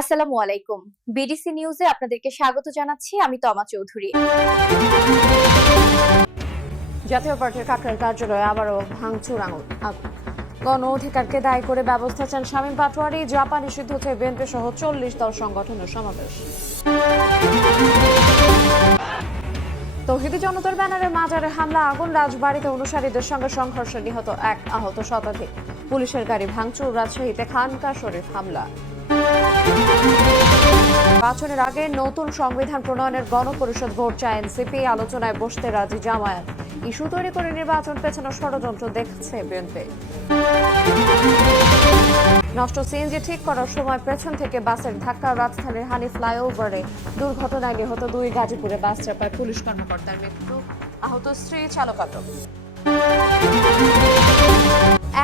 আসসালামু আলাইকুম। বিডিসি নিউজে আপনাদেরকে স্বাগত জানাচ্ছি। আমি তমা চৌধুরী। জাতীয় পার্টির কাকরাইল কার্যালয়ে আবারও ভাঙচুর আগুন। গণ অধিকারকে দায়ী করে ব্যবস্থা চান শামীম পাটোয়ারি। জাপা নিষিদ্ধ হচ্ছে বিএনপি সহ 40 দল সংগঠনের সমাবেশ। তৌহিদি জনতার ব্যানারে মাজারে হামলা, আগুন, রাজবাড়িতে অনুসারীদের সঙ্গে সংঘর্ষ, নিহত 1, আহত শতাধিক। পুলিশের গাড়ি ভাঙচুর, রাজশাহীতে খানকা শরীফ হামলা। নির্বাচনের আগে নতুন সংবিধান প্রণয়নের গণপরিষদ ভোট চায় এনসিপি, আলোচনায় বসতে রাজি জামায়াত। ইস্যু তৈরি করে নির্বাচন পেছানোর ষড়যন্ত্র দেখছে বিএনপি। নষ্ট সিএনজি ঠিক করার সময় পেছন থেকে বাসের ধাক্কা, রাজধানীর হানি ফ্লাইওভারে দুর্ঘটনায় নিহত 2, গাজীপুরে বাস চাপায় পুলিশ কর্মকর্তার মৃত্যু, আহত স্ত্রী, চালক আটক।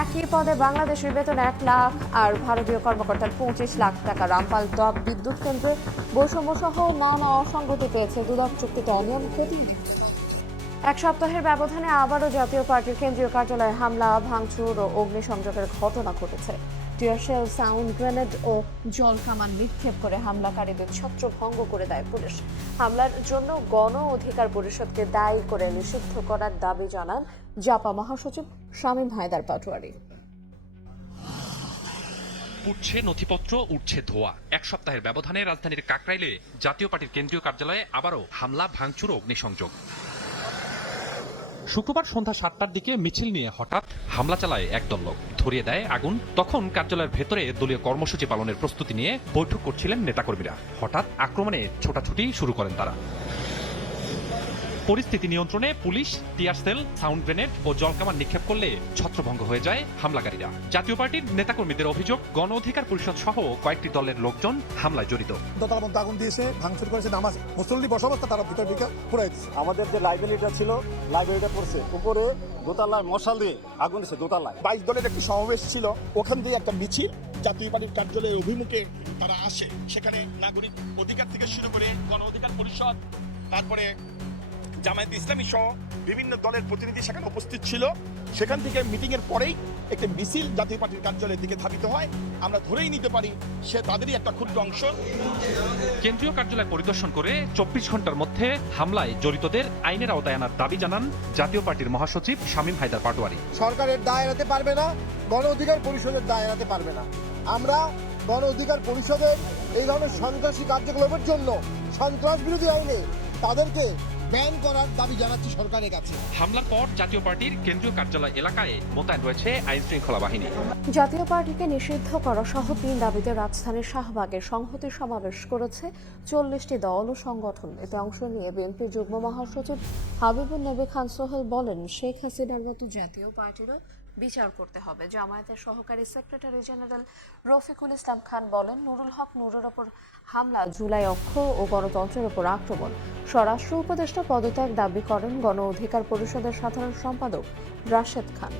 একই পদে বাংলাদেশের বেতন 1 লাখ আর ভারতীয় কর্মকর্তার 25 লাখ টাকা। রামপাল টপ বিদ্যুৎ কেন্দ্রে বৈষম্য সহ নানা অসঙ্গতি পেয়েছে দুদক, চুক্তিতে অনিয়ম ক্ষতি। 1 সপ্তাহের ব্যবধানে আবারও জাতীয় পার্টির কেন্দ্রীয় কার্যালয়ে হামলা, ভাঙচুর ও অগ্নিসংযোগের ঘটনা ঘটেছে। টিয়ারশেল, সাউন্ড গ্রেনেড ও জল কামান নিক্ষেপ করে হামলাকারীদের ছত্রভঙ্গ করে দেয় পুলিশ। হামলার জন্য গণ অধিকার পরিষদকে দায়ী করে নিষিদ্ধ করার দাবি জানান জাপা মহাসচিব শামীম হায়দার পাটোয়ারি। উঠছে নথিপত্র, উঠছে ধোয়া। 1 সপ্তাহের ব্যবধানে রাজধানীর কাকরাইলে জাতীয় পার্টির কেন্দ্রীয় কার্যালয়ে আবারও হামলা, ভাঙচুর ও অগ্নিসংযোগ। শুক্রবার সন্ধ্যা 7টার দিকে মিছিল নিয়ে হঠাৎ হামলা চালায় একদল লোক, ধরিয়ে দেয় আগুন। তখন কার্যালয়ের ভেতরে দলীয় কর্মসূচি পালনের প্রস্তুতি নিয়ে বৈঠক করছিলেন নেতাকর্মীরা। হঠাৎ আক্রমণে ছোটাছুটি শুরু করেন তারা। পরিস্থিতি নিয়ন্ত্রণে পুলিশ টিয়ারশেল, সাউন্ড গ্রেনেড ও জলকামান নিক্ষেপ করলে ছত্রভঙ্গ হয়ে যায় হামলাকারীরা। জাতীয় পার্টির নেতাকর্মীদের অভিযোগ, গণ অধিকার পরিষদ সহ কয়েকটি দলের লোকজন হামলায় জড়িত। তার মধ্যে আগুন দিয়েছে, ভাঙচুর করেছে, নামাজ মুসল্লি বসাবস্থা তারা ভিতর দিকে পুরাই দিচ্ছে। আমাদের যে লাইব্রেরিটা ছিল, লাইব্রেরিটা পড়ছে উপরে, দোতলায় মশাল দিয়ে আগুন দিচ্ছে দোতলায়। 22 দলের একটি সমাবেশ ছিল, ওখান দিয়ে একটা মিছিল জাতীয় পার্টির কার্যালয়ের অভিমুখে তারা আসে। সেখানে নাগরিক অধিকার থেকে শুরু করে গণ অধিকার পরিষদ, তারপরে জামায়াতে ইসলামী সহ বিভিন্ন দলের প্রতিনিধি সেখানে উপস্থিত ছিল। সেখান থেকে মিটিং এর পরেই একটি মিছিল জাতীয় পার্টির কার্যালয়ের দিকে ধাবিত হয়। আমরা ধরেই নিতে পারি সে তাদেরই একটা ক্ষুদ্র অংশ। কেন্দ্রীয় কার্যালয় পরিদর্শন করে 24 ঘন্টার মধ্যে হামলায় জড়িতদের আইনের আওতায় আনার দাবি জানান জাতীয় পার্টির মহাসচিব শামীম হায়দার পাটোয়ারি। সরকারের দায় এড়াতে পারবে না, গণ অধিকার পরিষদের দায় এড়াতে পারবে না। আমরা গণ অধিকার পরিষদের এই ধরনের সন্ত্রাসী কার্যকলাপের জন্য সন্ত্রাস বিরোধী আইনে তাদেরকে ব্যান করার দাবি জানাচ্ছি সরকারের কাছে। হামলার পর জাতীয় পার্টির কেন্দ্রীয় কার্যালয় এলাকায় মোতায়েন রয়েছে আইন শৃঙ্খলা বাহিনী। জাতীয় পার্টিকে নিষিদ্ধ করা সহ 3 দাবিতে রাজধানীর শাহবাগে সংহতি সমাবেশ করেছে 40টি দল ও সংগঠন। এতে অংশ নিয়ে বিএনপির যুগ্ম মহাসচিব হাবিবুন নবী খান সোহেল বলেন, শেখ হাসিনার মতো জাতীয় পার্টিরও বিচার করতে হবে। জামায়াতের সহকারী সেক্রেটারি জেনারেল রফিকুল ইসলাম খান বলেন, নুরুল হক নুরের ওপর হামলা জুলাই অক্ষ ও গণতন্ত্রের ওপর আক্রমণ। স্বরাষ্ট্র উপদেষ্টা পদত্যাগ দাবি করেন গণ অধিকার পরিষদের সাধারণ সম্পাদক রাশেদ খান।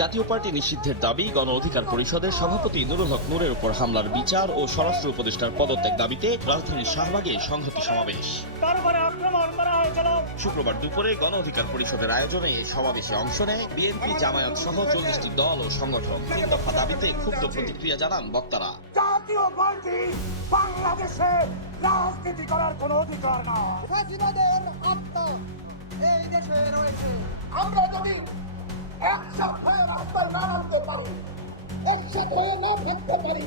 জাতীয় পার্টি নিষিদ্ধের দাবি, গণ অধিকার পরিষদের সভাপতি নুরুল হক নুরের উপর হামলার বিচার ও স্বরাষ্ট্র উপদেষ্টার পদত্যাগ দাবিতে রাজধানীর শাহবাগে সংহতি সমাবেশ। শুক্রবার দুপুরে গণ অধিকার পরিষদের আয়োজনে এই সমাবেশে অংশ নেয় বিএনপি, জামায়াত সহ 40টি দল ও সংগঠন। 3 দফা দাবিতে ক্ষুব্ধ প্রতিক্রিয়া জানান বক্তারা। জাতীয় পার্টি বাংলাদেশে রাজনীতি করার কোনো অধিকার না। ফ্যাসিবাদের আত্মা এই দেশে রয়েছে। আমরা যদি একসাথে হয়ে রাস্তায় না নামতে পারি, একসাথে হয়ে না থাকতে পারি,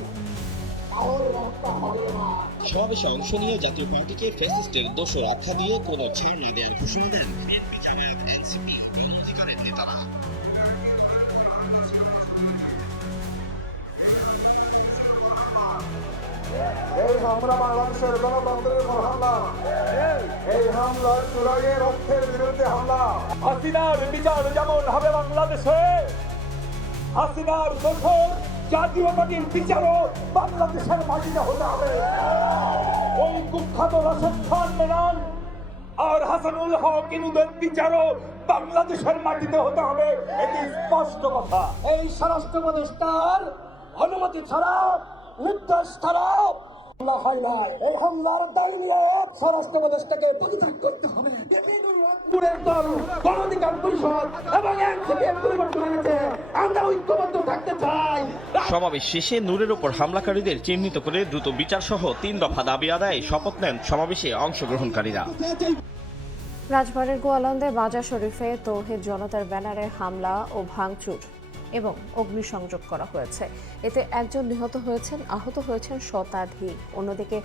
সমাবেশে অংশ নিয়ে জাতীয় পার্টিকে ফ্যাসিস্টের দোষর আখ্যা দিয়ে কোনো ছাড় না দেওয়ার ঘোষণা দেন বিএনপি, জামায়াত, এনসিপি, গণ অধিকারের নেতারা। এই হামলা বাংলাদেশের গণতন্ত্রের উপর হামলা, এই হামলা চুরাইয়ের অর্থের বিরুদ্ধে হামলা। হাসিনার বিচার যেমন হবে বাংলাদেশে, হাসিনার দোষর জাতীয় পার্টির বিচারও বাংলাদেশের মাটিতে হতে হবে। ওই কুখ্যাত রাশেদ খান মেনন আর হাসানুল হক ইনুদের বিচারও বাংলাদেশের মাটিতে হতে হবে, এটি স্পষ্ট কথা। এই স্বরাষ্ট্র উপদেষ্টার অনুমতি ছাড়া, নির্দেশ ছাড়া হামলা হয় না, এই হামলার দায় নিয়ে স্বরাষ্ট্র উপদেষ্টাকে পদত্যাগ করতে হবে। দল গণ অধিকার পরিষদ এবং এনসিপির পরিবর্তন এনেছে, আমরা ঐক্যবদ্ধ থাকতে চাই। সমাবেশ শেষে নূরের ওপর হামলাকারীদের চিহ্নিত করে দ্রুত বিচার সহ 3 দফা দাবি আদায়ে শপথ নেন সমাবেশে অংশগ্রহণকারীরা। রাজবাড়ীর গোয়ালন্দে বাজার শরীফে তৌহিদ জনতার ব্যানারে হামলা ও ভাঙচুর এবং অগ্নিসংযোগ করা হয়েছে। এতে একজন নিহত হয়েছেন, আহত হয়েছেন শতাধিক। অন্যদিকে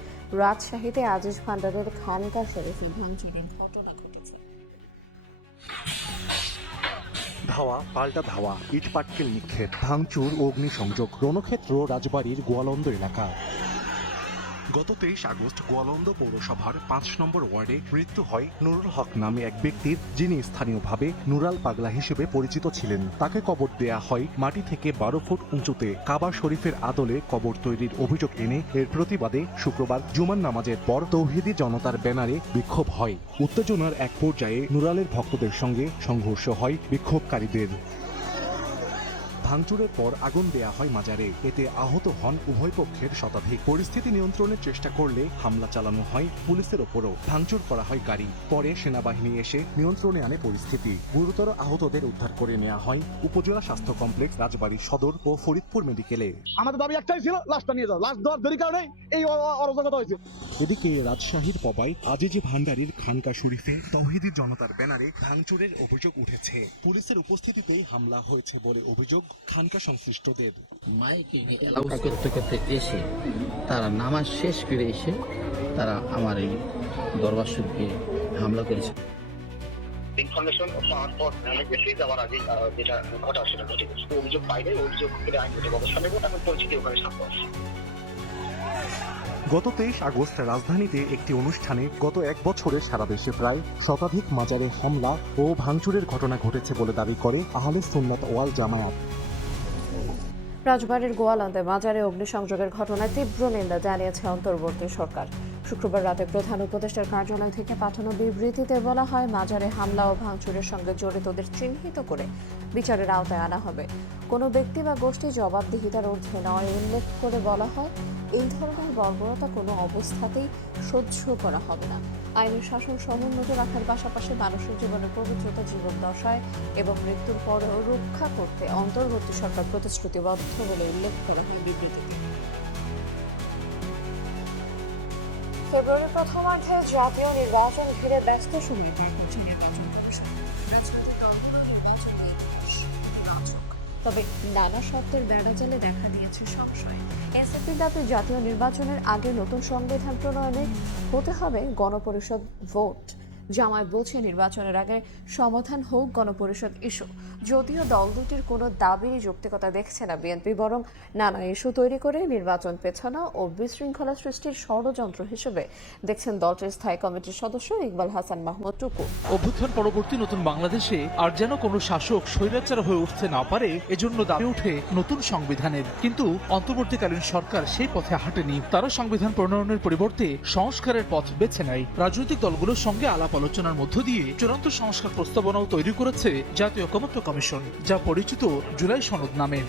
রাজশাহীতে আজিজ ভান্ডারের খানকা শরীফে ভাঙচুরের ঘটনা ঘটেছে। ধাওয়া পাল্টা ধাওয়া, ইট পাটকেল নিক্ষেপ, ভাঙচুর ও অগ্নিসংযোগ। রণক্ষেত্র রাজবাড়ীর গোয়ালন্দ এলাকা। গত 23 আগস্ট গোয়ালন্দ পৌরসভার 5 নম্বর ওয়ার্ডে মৃত্যু হয় নুরুল হক নামে এক ব্যক্তির, যিনি স্থানীয়ভাবে নুরাল পাগলা হিসেবে পরিচিত ছিলেন। তাকে কবর দেয়া হয় মাটি থেকে 12 ফুট উঁচুতে। কাবা শরীফের আদলে কবর তৈরির অভিযোগ এনে এর প্রতিবাদে শুক্রবার জুমার নামাজের পর তৌহিদি জনতার ব্যানারে বিক্ষোভ হয়। উত্তেজনার এক পর্যায়ে নুরালের ভক্তদের সঙ্গে সংঘর্ষ হয় বিক্ষোভকারীদের। ভাঙচুরের পর আগুন দেয়া হয় মাজারে। এতে আহত হন উভয় পক্ষের শতাধিক। পরিস্থিতি নিয়ন্ত্রণের চেষ্টা করলে হামলা চালানো হয় পুলিশের ওপরও। ভাঙচুর করা হয় গাড়ি। পরে সেনাবাহিনী এসে নিয়ন্ত্রণে আনে পরিস্থিতি। গুরুতর আহতদের উদ্ধার করে নেওয়া হয় উপজেলা স্বাস্থ্য কমপ্লেক্স, রাজবাড়ী সদর ও ফরিদপুর মেডিকেলে। আমাদের দাবি একটাই ছিল, লাশটা নিয়ে যাও। লাশ দেওয়ার দেরি কারণে এই অরাজকতা হয়েছে। এদিকে রাজশাহীর পবাই আজিজি ভান্ডারীর খানকা শরীফে তৌহিদি জনতার ব্যানারে ভাঙচুরের অভিযোগ উঠেছে। পুলিশের উপস্থিতিতেই হামলা হয়েছে বলে অভিযোগ খানকা সংশ্লিষ্টদের। মাইকে অ্যালাউন্স করতে করতে এসে তারা নামাজ শেষ করে এসে তারা আমার এই দরবার শরীফে হামলা করেছে। ইনফরমেশন পাওয়ার পর আমি গেছি, যাওয়ার আগে যেটা ঘটা সেটা ঘটে গেছে। অভিযোগ পাইলে অভিযোগ করে আইনগত ব্যবস্থা নেব। এখন পরিস্থিতি ওখানে শান্ত আছে। গত 23 আগস্ট রাজধানীতে একটি অনুষ্ঠানে গত 1 বছরে সারা দেশে প্রায় শতাধিক মাজারে হামলা ও ভাঙচুরের ঘটনা ঘটেছে বলে দাবি করে আহলে সুন্নাত ওয়াল জামায়াত। রাজবাড়ীর গোয়ালন্দে মাজারে অগ্নিসংযোগের ঘটনায় তীব্র নিন্দা জানিয়েছে অন্তর্বর্তী সরকার। শুক্রবার রাতে প্রধান উপদেষ্টার কার্যালয় থেকে পাঠানো বিবৃতিতে বলা হয়, মাজারে হামলা ও ভাঙচুরের সঙ্গে জড়িতদের চিহ্নিত করে বিচারের আওতায় আনা হবে। কোনো ব্যক্তি বা গোষ্ঠী জবাবদিহিতার ঊর্ধ্বে নয়। উল্লেখ করে বলা হয়, এই ধরনের বর্বরতা কোনো অবস্থাতেই সহ্য করা হবে না। আইনের শাসন সমুন্নত রাখার পাশাপাশি মানুষের জীবনের পবিত্রতা, জীবন দশায় এবং মৃত্যুর পরেও রক্ষা করতে অন্তর্বর্তী সরকার প্রতিশ্রুতিবদ্ধ বলে উল্লেখ করা হয় বিবৃতিতে। ফেব্রুয়ারির প্রথমার্ধে জাতীয় নির্বাচন ঘিরে ব্যস্ত সময় পার করছে নির্বাচন কমিশন। রাজনৈতিক দলগুলো নির্বাচন নিয়ে তবে নানা শর্তের বেড়াজালে দেখা দিয়েছে সংশয়। এনসিপির দাবি, জাতীয় নির্বাচনের আগে নতুন সংবিধান প্রণয়নে হতে হবে গণপরিষদ ভোট। জামায়াত বলছে, নির্বাচনের আগে সমাধান হোক গণপরিষদ ইস্যু। যদিও দল দুটির কোনো দাবিরই যৌক্তিকতা দেখছে না বিএনপি, বরং নানা ইস্যু তৈরি করে নির্বাচন পেছানো ও বিশৃঙ্খলা সৃষ্টির ষড়যন্ত্র হিসেবে দেখছেন দলটির স্থায়ী কমিটির সদস্য ইকবাল হাসান মাহমুদ টুকু। অভ্যুত্থান পরবর্তী নতুন বাংলাদেশে আর যেন কোনো শাসক স্বৈরাচার হয়ে উঠতে না পারে, এজন্য দাবি ওঠে নতুন সংবিধানের। কিন্তু অন্তর্বর্তীকালীন সরকার সেই পথে হাঁটেনি। তারা সংবিধান প্রণয়নের পরিবর্তে সংস্কারের পথ বেছে নেয়। রাজনৈতিক দলগুলোর সঙ্গে আলাপ আলোচনার মধ্য দিয়ে চূড়ান্ত সংস্কার প্রস্তাবনাও তৈরি করেছে জাতীয় ঐকমত্য কমিশন, যা পরিচিত জুলাই সনদ নামে।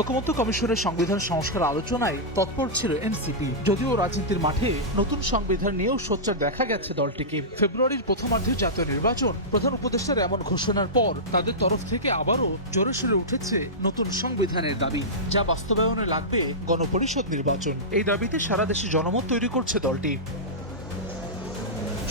ঐকমত্য কমিশনের সংবিধান সংস্কার আলোচনায় তৎপর ছিল এনসিপি। যদিও রাজনীতির মাঠে নতুন সংবিধান নিয়েও সোচ্চার দেখা গেছে দলটিকে। ফেব্রুয়ারির প্রথমার্ধে জাতীয় নির্বাচন, প্রধান উপদেষ্টার এমন ঘোষণার পর তাদের তরফ থেকে আবারও জোরে সোরে উঠেছে নতুন সংবিধানের দাবি, যা বাস্তবায়নে লাগবে গণপরিষদ নির্বাচন। এই দাবিতে সারা দেশে জনমত তৈরি করছে দলটি।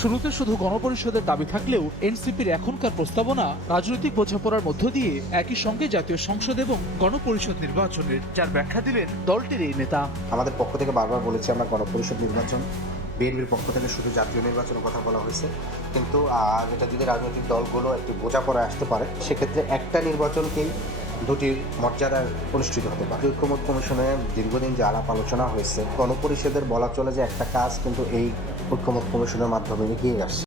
শুরুতে শুধু গণপরিষদের দাবি থাকলেও এনসিপির এখনকার প্রস্তাবনা রাজনৈতিক বোঝাপড়ার মধ্য দিয়ে একই সঙ্গে জাতীয় সংসদ এবং গণপরিষদ নির্বাচনের, যার ব্যাখ্যা দিলেন দলটির এই নেতা। আমাদের পক্ষ থেকে বারবার বলেছি আমরা গণপরিষদ নির্বাচন, বিএনপির পক্ষ থেকে শুধু জাতীয় নির্বাচনের কথা বলা হয়েছে। কিন্তু এটা যদি রাজনৈতিক দলগুলো একটু বোঝাপড়ায় আসতে পারে, সেক্ষেত্রে একটা নির্বাচনকেই দুটির মর্যাদায় অনুষ্ঠিত হতে পারে। ঐকমত্য কমিশনে দীর্ঘদিন যে আলাপ আলোচনা হয়েছে, গণপরিষদের বলা চলে যে একটা কাজ কিন্তু এই ঐকমত্য কমিশনের মাধ্যমে এগিয়ে আসছে।